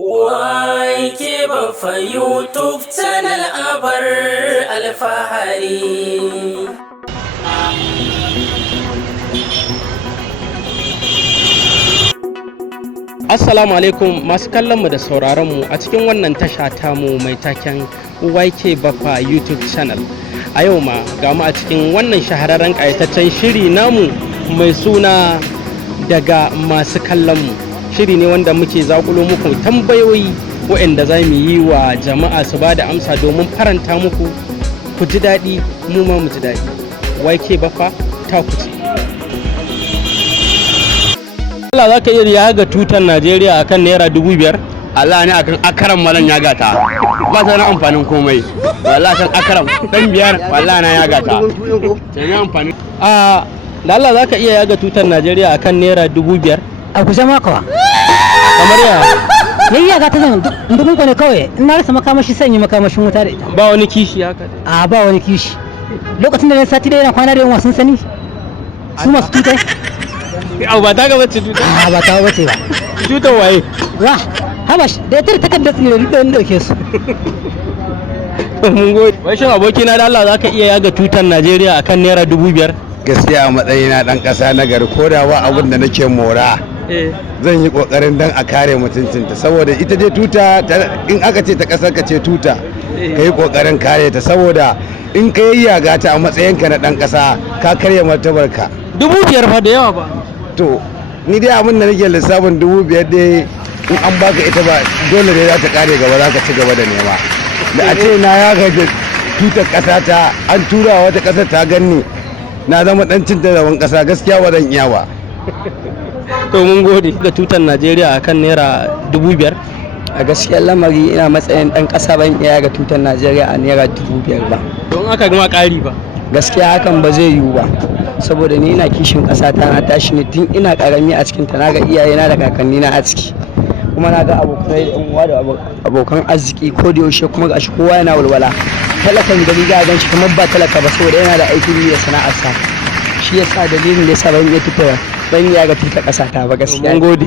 Wake Baffa YouTube channel abar alfahari. Assalamu alaikum masu kallonmu da sauraronmu a cikin wannan tasha tamu mai taken YK Baffa YouTube channel. A yau ma ga mu a cikin wannan shahararren ƙayataccen shiri namu mai suna daga masu kallonmu. Shiri ne wanda muke zakulo muku tambayoyi waɗanda za mu yi wa jama'a su ba da amsa domin faranta muku ku ji daɗi mu ma mu ji daɗi. YK Baffa ta ku ce. Allah za ka iya riya ga tutar Najeriya akan naira 5,000? Allah ne akan akaran malan ya gata ba ta na amfanin komai wallahi kan akaran dan biyar wallahi na ya gata sai ne amfani da Allah za ka iya yaga tutar Najeriya akan naira 5,000? A kusa makawa Kamar ya yayi yaga ta zan dubun ko ne kawai in na rasa makamashi sai in yi makamashin wuta da ita. ba wani kishi haka dai. Ba wani kishi lokacin da na sati da yana kwana da yawan sun sani su masu tutai Ba ta gaba ce tutar? ba ta bace ba Tutar waye? wa habash da ita takardar tsire da wani dauke su. Mun gode. Wai shin abokina da Allah za ka iya yaga tutar Najeriya akan naira 5,000? Gaskiya a matsayina dan ƙasa na gari ko da ba abin da nake mora zan yi kokarin dan a kare mutuncinta saboda ita dai tuta in aka ce ta ƙasar ka ce tuta ka yi kokarin kare ta saboda in ka yi yaga ta a matsayinka na dan ƙasa ka karya martabarka. 5,000 fa da yawa ba. To ni dai abin da nake lissafin 5,000 dai in an baka ita ba dole ne za ta kare gaba za ka ci gaba da nema da a ce na yaga da tutar ƙasa ta an tura wata ƙasar ta ganni na zama dan cin zaban ƙasa gaskiya ba zan iya ba. To mun gode. Ga tutar Najeriya akan naira 5,000? A gaskiyar lamari ina matsayin dan kasa ban iya ga tutar Najeriya a naira 5,000 ba. Don aka gama ƙari ba. Gaskiya hakan ba zai yiwu ba saboda ni ina kishin ƙasa ta na tashi ne tun ina karami a cikin ta naga iyayena da kakanni na a ciki kuma naga abokai da uwa da abokan arziki ko da yaushe kuma gashi kowa yana walwala talakan gari ga ganshi kamar ba talaka ba saboda yana da aikin yi da sana'arsa shi yasa dalilin da yasa ban iya ga tutar ƙasa ta ba gaskiya. Mun gode.